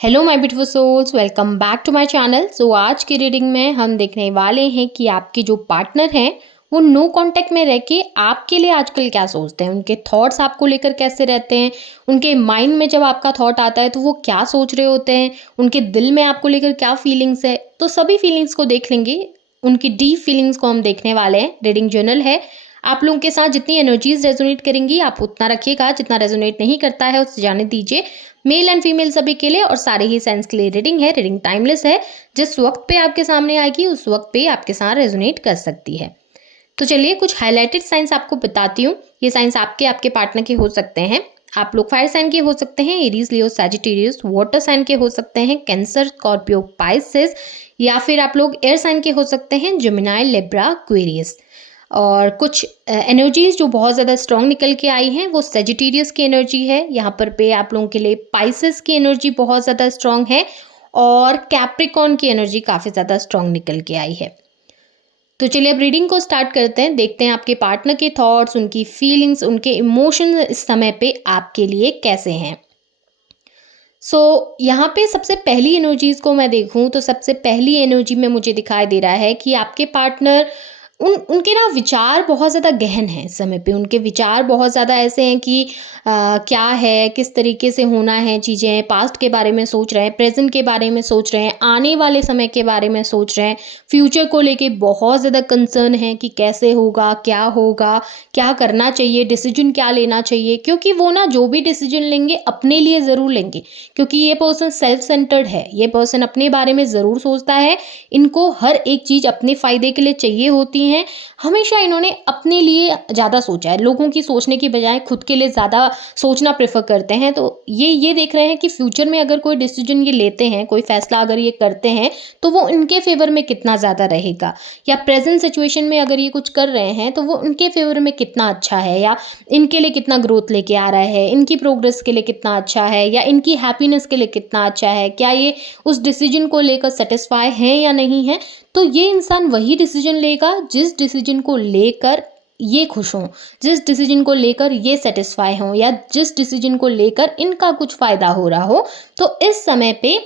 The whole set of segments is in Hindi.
Hello my beautiful souls, welcome back to my channel. So आज की रीडिंग में हम देखने वाले हैं कि आपके जो पार्टनर हैं वो नो कांटेक्ट में रह के आपके लिए आजकल क्या सोचते हैं, उनके थॉट्स आपको लेकर कैसे रहते हैं, उनके माइंड में जब आपका थॉट आता है तो वो क्या सोच रहे होते हैं, उनके दिल में आपको लेकर क्या फीलिंग्स है। तो सभी फीलिंग्स को देख लेंगे, उनकी डीप फीलिंग्स को हम देखने वाले हैं। रीडिंग जर्नल है, आप लोगों के साथ जितनी एनर्जीज रेजोनेट करेंगी आप उतना रखिएगा, जितना रेजोनेट नहीं करता है उसे जाने दीजिए। मेल एंड फीमेल सभी के लिए और सारे ही साइंस के लिए रीडिंग है। रीडिंग टाइमलेस है, जिस वक्त पे आपके सामने आएगी उस वक्त पे आपके साथ रेजोनेट कर सकती है। तो चलिए कुछ हाईलाइटेड साइंस आपको बताती हूँ। ये साइंस आपके आपके पार्टनर के हो सकते हैं। आप लोग फायर साइन के हो सकते हैं, एरीज, लियो, सैजिटेरियस। वाटर साइन के हो सकते हैं, कैंसर, स्कॉर्पियो, पाइसेस। या फिर आप लोग एयर साइन के हो सकते हैं, जेमिनी, लिब्रा, एक्वेरियस। और कुछ एनर्जीज जो बहुत ज़्यादा स्ट्रॉन्ग निकल के आई हैं वो सेजिटेरियस की एनर्जी है। यहाँ पर पे आप लोगों के लिए पाइसेस की एनर्जी बहुत ज़्यादा स्ट्रॉन्ग है और कैप्रिकॉर्न की एनर्जी काफ़ी ज़्यादा स्ट्रॉन्ग निकल के आई है। तो चलिए अब रीडिंग को स्टार्ट करते हैं। देखते हैं आपके पार्टनर के थॉट्स, उनकी फीलिंग्स, उनके इमोशंस इस समय पे आपके लिए कैसे हैं। यहाँ पे सबसे पहली एनर्जीज को मैं देखूं तो सबसे पहली एनर्जी में मुझे दिखाई दे रहा है कि आपके पार्टनर उनके ना विचार बहुत ज़्यादा गहन हैं इस समय पे। उनके विचार बहुत ज़्यादा ऐसे हैं कि क्या है, किस तरीके से होना है चीज़ें, पास्ट के बारे में सोच रहे हैं, प्रेजेंट के बारे में सोच रहे हैं, आने वाले समय के बारे में सोच रहे हैं, फ्यूचर को लेके बहुत ज़्यादा कंसर्न है कि कैसे होगा, क्या करना चाहिए, डिसीजन क्या लेना चाहिए। क्योंकि वो ना जो भी डिसीजन लेंगे अपने लिए ज़रूर लेंगे, क्योंकि ये पर्सन सेल्फ सेंटर्ड है। ये पर्सन अपने बारे में ज़रूर सोचता है, इनको हर एक चीज़ अपने फ़ायदे के लिए चाहिए होती हैं। हमेशा इन्होंने अपने लिए ज़्यादा सोचा है, लोगों की सोचने की बजाय खुद के लिए ज़्यादा सोचना प्रेफर करते हैं। तो ये देख रहे हैं कि फ्यूचर में अगर कोई डिसीजन ये लेते हैं, कोई फैसला अगर ये करते हैं तो वो इनके फेवर में कितना ज़्यादा रहेगा, या प्रेजेंट सिचुएशन में अगर ये कुछ कर रहे हैं तो वो उनके फेवर में कितना अच्छा है, या इनके लिए कितना ग्रोथ लेके आ रहा है, इनकी प्रोग्रेस के लिए कितना अच्छा है, या इनकी हैप्पीनेस के लिए कितना अच्छा है, क्या ये उस डिसीजन को लेकर सेटिस्फाई हैं या नहीं है। तो ये इंसान वही डिसीजन लेगा जिस डिसीजन को लेकर ये खुश हों, जिस डिसीजन को लेकर ये सेटिस्फाई हों, या जिस डिसीजन को लेकर इनका कुछ फ़ायदा हो रहा हो। तो इस समय पे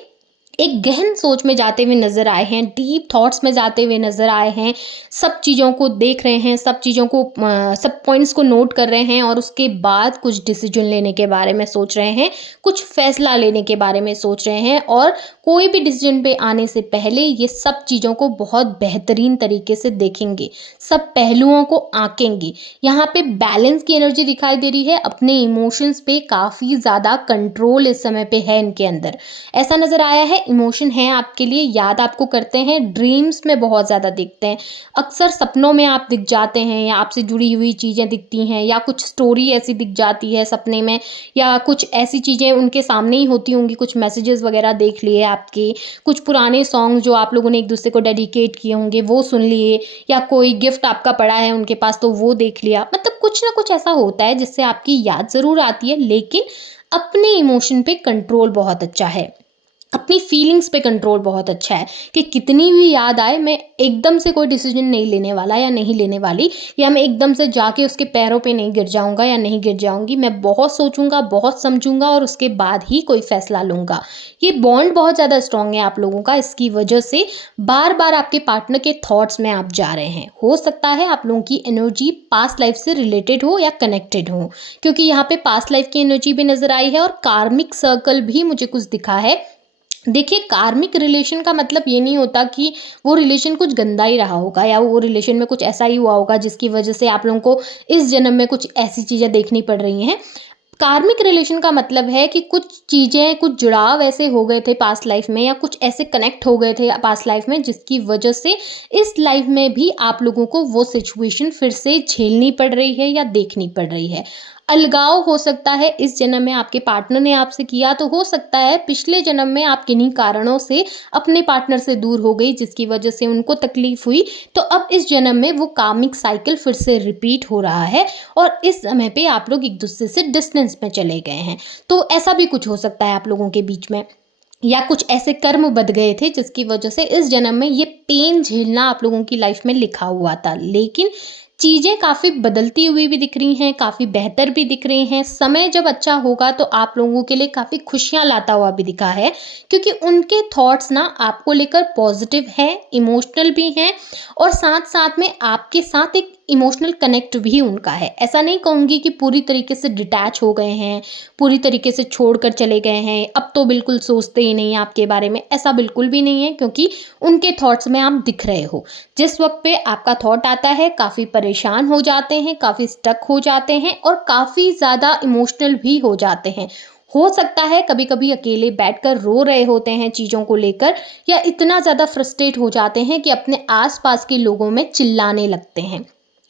एक गहन सोच में जाते हुए नज़र आए हैं, डीप थॉट्स में जाते हुए नज़र आए हैं। सब चीज़ों को देख रहे हैं, सब चीज़ों को सब पॉइंट्स को नोट कर रहे हैं और उसके बाद कुछ डिसीजन लेने के बारे में सोच रहे हैं, कुछ फैसला लेने के बारे में सोच रहे हैं। और कोई भी डिसीजन पे आने से पहले ये सब चीज़ों को बहुत बेहतरीन तरीके से देखेंगे, सब पहलुओं को आंकेंगे। यहाँ पे बैलेंस की एनर्जी दिखाई दे रही है, अपने इमोशंस पे काफ़ी ज़्यादा कंट्रोल इस समय पे है इनके अंदर। ऐसा नज़र आया है इमोशन है आपके लिए, याद आपको करते हैं, ड्रीम्स में बहुत ज़्यादा दिखते हैं, अक्सर सपनों में आप दिख जाते हैं, या आपसे जुड़ी हुई चीज़ें दिखती हैं, या कुछ स्टोरी ऐसी दिख जाती है सपने में, या कुछ ऐसी चीज़ें उनके सामने ही होती होंगी, कुछ मैसेजेस वगैरह देख लिए आपके, कुछ पुराने सॉन्ग जो आप लोगों ने एक दूसरे को डेडिकेट किए होंगे वो सुन लिए, या कोई गिफ्ट आपका पड़ा है उनके पास तो वो देख लिया। मतलब कुछ ना कुछ ऐसा होता है जिससे आपकी याद ज़रूर आती है, लेकिन अपने इमोशन पे कंट्रोल बहुत अच्छा है, अपनी फीलिंग्स पे कंट्रोल बहुत अच्छा है कि कितनी भी याद आए मैं एकदम से कोई डिसीजन नहीं लेने वाला या नहीं लेने वाली, या मैं एकदम से जाके उसके पैरों पे नहीं गिर जाऊंगा या नहीं गिर जाऊंगी। मैं बहुत सोचूंगा, बहुत समझूंगा और उसके बाद ही कोई फैसला लूंगा। ये बॉन्ड बहुत ज़्यादा स्ट्रांग है आप लोगों का, इसकी वजह से बार बार आपके पार्टनर के थॉट्स में आप जा रहे हैं। हो सकता है आप लोगों की एनर्जी पास्ट लाइफ से रिलेटेड हो या कनेक्टेड हो, क्योंकि यहाँ पे पास्ट लाइफ की एनर्जी भी नजर आई है और कार्मिक सर्कल भी मुझे कुछ दिखा है। देखिए, कार्मिक रिलेशन का मतलब ये नहीं होता कि वो रिलेशन कुछ गंदा ही रहा होगा, या वो रिलेशन में कुछ ऐसा ही हुआ होगा जिसकी वजह से आप लोगों को इस जन्म में कुछ ऐसी चीज़ें देखनी पड़ रही हैं। कार्मिक रिलेशन का मतलब है कि कुछ चीज़ें, कुछ जुड़ाव ऐसे हो गए थे पास्ट लाइफ में, या कुछ ऐसे कनेक्ट हो गए थे पास्ट लाइफ में जिसकी वजह से इस लाइफ में भी आप लोगों को वो सिचुएशन फिर से झेलनी पड़ रही है या देखनी पड़ रही है। अलगाव हो सकता है इस जन्म में आपके पार्टनर ने आपसे किया, तो हो सकता है पिछले जन्म में आप किन्हीं कारणों से अपने पार्टनर से दूर हो गई जिसकी वजह से उनको तकलीफ हुई। तो अब इस जन्म में वो कार्मिक साइकिल फिर से रिपीट हो रहा है और इस समय पे आप लोग एक दूसरे से डिस्टेंस में चले गए हैं। तो ऐसा भी कुछ हो सकता है आप लोगों के बीच में, या कुछ ऐसे कर्म बद गए थे जिसकी वजह से इस जन्म में ये पेन झेलना आप लोगों की लाइफ में लिखा हुआ था। लेकिन चीज़ें काफ़ी बदलती हुई भी दिख रही हैं, काफ़ी बेहतर भी दिख रही हैं। समय जब अच्छा होगा तो आप लोगों के लिए काफ़ी खुशियाँ लाता हुआ भी दिखा है, क्योंकि उनके थॉट्स ना आपको लेकर पॉजिटिव हैं, इमोशनल भी हैं और साथ-साथ में आपके साथ एक इमोशनल कनेक्ट भी उनका है। ऐसा नहीं कहूँगी कि पूरी तरीके से डिटैच हो गए हैं, पूरी तरीके से छोड़कर चले गए हैं, अब तो बिल्कुल सोचते ही नहीं हैं आपके बारे में, ऐसा बिल्कुल भी नहीं है, क्योंकि उनके थॉट्स में आप दिख रहे हो। जिस वक़्त पे आपका थॉट आता है, काफ़ी परेशान हो जाते हैं, काफ़ी स्टक हो जाते हैं और काफ़ी ज़्यादा इमोशनल भी हो जाते हैं। हो सकता है कभी-कभी अकेले बैठकर रो रहे होते हैं चीज़ों को लेकर, या इतना ज़्यादा फ्रस्ट्रेट हो जाते हैं कि अपने आस-पास के लोगों में चिल्लाने लगते हैं।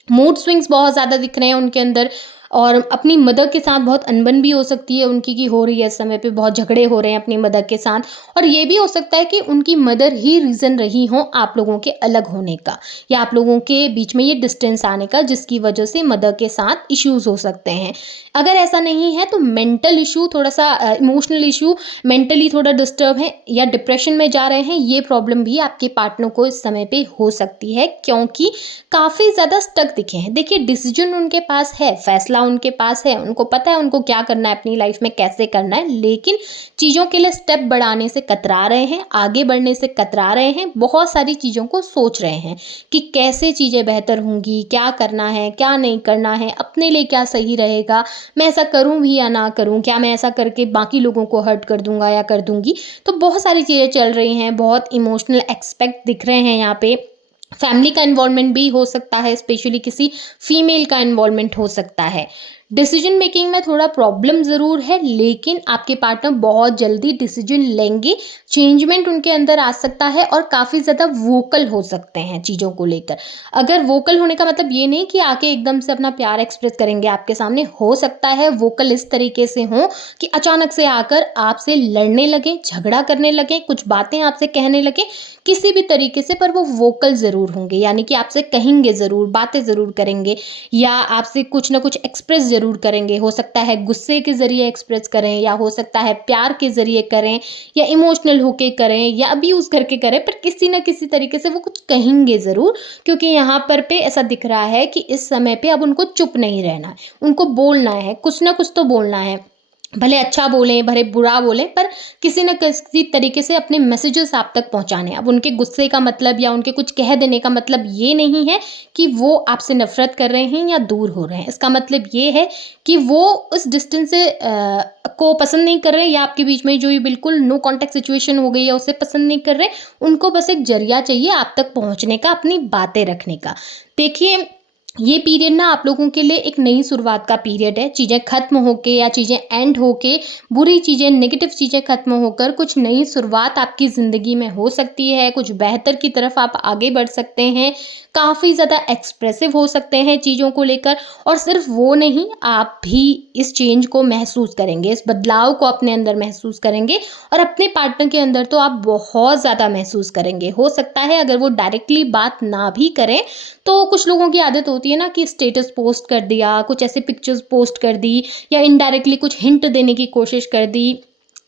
मूड स्विंग्स बहुत ज़्यादा दिख रहे हैं उनके अंदर, और अपनी मदर के साथ बहुत अनबन भी हो सकती है उनकी, कि हो रही है इस समय पे, बहुत झगड़े हो रहे हैं अपनी मदर के साथ। और ये भी हो सकता है कि उनकी मदर ही रीज़न रही हो आप लोगों के अलग होने का, या आप लोगों के बीच में ये डिस्टेंस आने का, जिसकी वजह से मदर के साथ इश्यूज़ हो सकते हैं। अगर ऐसा नहीं है तो मेंटल इशू थोड़ा-सा, इमोशनल इशू, मेंटली थोड़ा डिस्टर्ब हैं या डिप्रेशन में जा रहे हैं, ये प्रॉब्लम भी आपके पार्टनर को इस समय पे हो सकती है, क्योंकि काफ़ी ज़्यादा स्टक दिखे हैं। देखिए, डिसीजन उनके पास है, फैसला उनके पास है, उनको पता है उनको क्या करना है अपनी लाइफ में, कैसे करना है, लेकिन चीज़ों के लिए स्टेप बढ़ाने से कतरा रहे हैं, आगे बढ़ने से कतरा रहे हैं, बहुत सारी चीज़ों को सोच रहे हैं कि कैसे चीज़ें बेहतर होंगी, क्या करना है, क्या नहीं करना है, अपने लिए क्या सही रहेगा, मैं ऐसा करूँ भी या ना करूँ, क्या मैं ऐसा करके बाकी लोगों को हर्ट कर दूँगा या कर दूँगी। तो बहुत सारी चीज़ें चल रही हैं, बहुत इमोशनल एस्पेक्ट दिख रहे हैं यहाँ पे। फैमिली का इन्वॉल्वमेंट भी हो सकता है, स्पेशली किसी फीमेल का इन्वॉल्वमेंट हो सकता है। डिसीजन मेकिंग में थोड़ा प्रॉब्लम ज़रूर है, लेकिन आपके पार्टनर बहुत जल्दी डिसीजन लेंगे, चेंजमेंट उनके अंदर आ सकता है और काफ़ी ज़्यादा वोकल हो सकते हैं चीज़ों को लेकर। अगर वोकल होने का मतलब ये नहीं कि आके एकदम से अपना प्यार एक्सप्रेस करेंगे आपके सामने, हो सकता है वोकल इस तरीके से हों कि अचानक से आकर आपसे लड़ने लगें, झगड़ा करने लगें, कुछ बातें आपसे कहने लगें, किसी भी तरीके से, पर वो वोकल ज़रूर होंगे, यानी कि आपसे कहेंगे ज़रूर, बातें ज़रूर करेंगे, या आपसे कुछ ना कुछ एक्सप्रेस ज़रूर करेंगे। हो सकता है गुस्से के ज़रिए एक्सप्रेस करें, या हो सकता है प्यार के ज़रिए करें, या इमोशनल होके करें, या अब्यूज़ करके करें, पर किसी न किसी तरीके से वो कुछ कहेंगे ज़रूर, क्योंकि यहाँ पर पे ऐसा दिख रहा है कि इस समय पे अब उनको चुप नहीं रहना है, उनको बोलना है, कुछ ना कुछ तो बोलना है। भले अच्छा बोलें, भले बुरा बोलें, पर किसी न किसी तरीके से अपने मैसेजेस आप तक पहुँचाने हैं। अब उनके गुस्से का मतलब या उनके कुछ कह देने का मतलब ये नहीं है कि वो आपसे नफ़रत कर रहे हैं या दूर हो रहे हैं। इसका मतलब ये है कि वो उस डिस्टेंस से को पसंद नहीं कर रहे, या आपके बीच में जो ये बिल्कुल नो कॉन्टैक्ट सिचुएशन हो गई है, उसे पसंद नहीं कर रहे। उनको बस एक ज़रिया चाहिए आप तक पहुँचने का, अपनी बातें रखने का। देखिए, ये पीरियड ना आप लोगों के लिए एक नई शुरुआत का पीरियड है। चीज़ें ख़त्म होके या चीज़ें एंड होके, बुरी चीज़ें, नेगेटिव चीज़ें ख़त्म होकर कुछ नई शुरुआत आपकी ज़िंदगी में हो सकती है। कुछ बेहतर की तरफ आप आगे बढ़ सकते हैं। काफ़ी ज़्यादा एक्सप्रेसिव हो सकते हैं चीज़ों को लेकर, और सिर्फ वो नहीं, आप भी इस चेंज को महसूस करेंगे, इस बदलाव को अपने अंदर महसूस करेंगे, और अपने पार्टनर के अंदर तो आप बहुत ज़्यादा महसूस करेंगे। हो सकता है अगर वो डायरेक्टली बात ना भी करें, तो कुछ लोगों की आदत होती है ना कि स्टेटस पोस्ट कर दिया, कुछ ऐसे पिक्चर्स पोस्ट कर दी, या इनडायरेक्टली कुछ हिंट देने की कोशिश कर दी,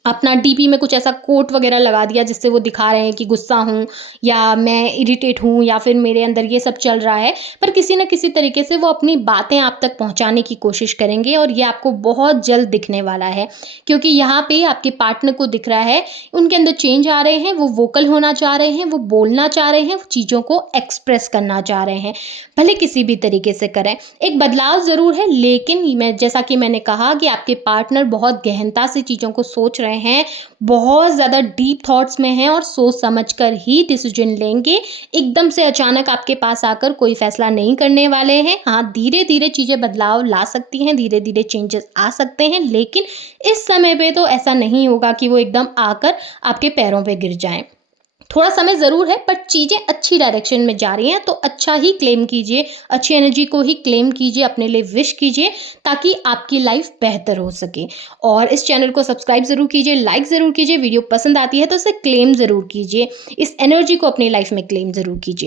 अपना डीपी में कुछ ऐसा कोट वगैरह लगा दिया जिससे वो दिखा रहे हैं कि गुस्सा हूँ, या मैं इरिटेट हूँ, या फिर मेरे अंदर ये सब चल रहा है। पर किसी न किसी तरीके से वो अपनी बातें आप तक पहुँचाने की कोशिश करेंगे, और ये आपको बहुत जल्द दिखने वाला है, क्योंकि यहाँ पे आपके पार्टनर को दिख रहा है, उनके अंदर चेंज आ रहे हैं, वो वोकल होना चाह रहे हैं, वो बोलना चाह रहे हैं, चीज़ों को एक्सप्रेस करना चाह रहे हैं, भले किसी भी तरीके से करें। एक बदलाव ज़रूर है, लेकिन मैं, जैसा कि मैंने कहा कि आपके पार्टनर बहुत गहनता से चीज़ों को सोच रहे हैं, बहुत ज़्यादा डीप थॉट्स में हैं, और सोच समझ कर ही डिसीजन लेंगे। एकदम से अचानक आपके पास आकर कोई फैसला नहीं करने वाले हैं। हाँ, धीरे-धीरे चीज़ें बदलाव ला सकती हैं, धीरे-धीरे चेंजेस आ सकते हैं, लेकिन इस समय पे तो ऐसा नहीं होगा कि वो एकदम आकर आपके पैरों पे गिर जाएँ। थोड़ा समय ज़रूर है, पर चीज़ें अच्छी डायरेक्शन में जा रही हैं, तो अच्छा ही क्लेम कीजिए, अच्छी एनर्जी को ही क्लेम कीजिए, अपने लिए विश कीजिए, ताकि आपकी लाइफ बेहतर हो सके। और इस चैनल को सब्सक्राइब ज़रूर कीजिए, लाइक ज़रूर कीजिए, वीडियो पसंद आती है तो उसे क्लेम ज़रूर कीजिए, इस एनर्जी को अपनी लाइफ में क्लेम ज़रूर कीजिए।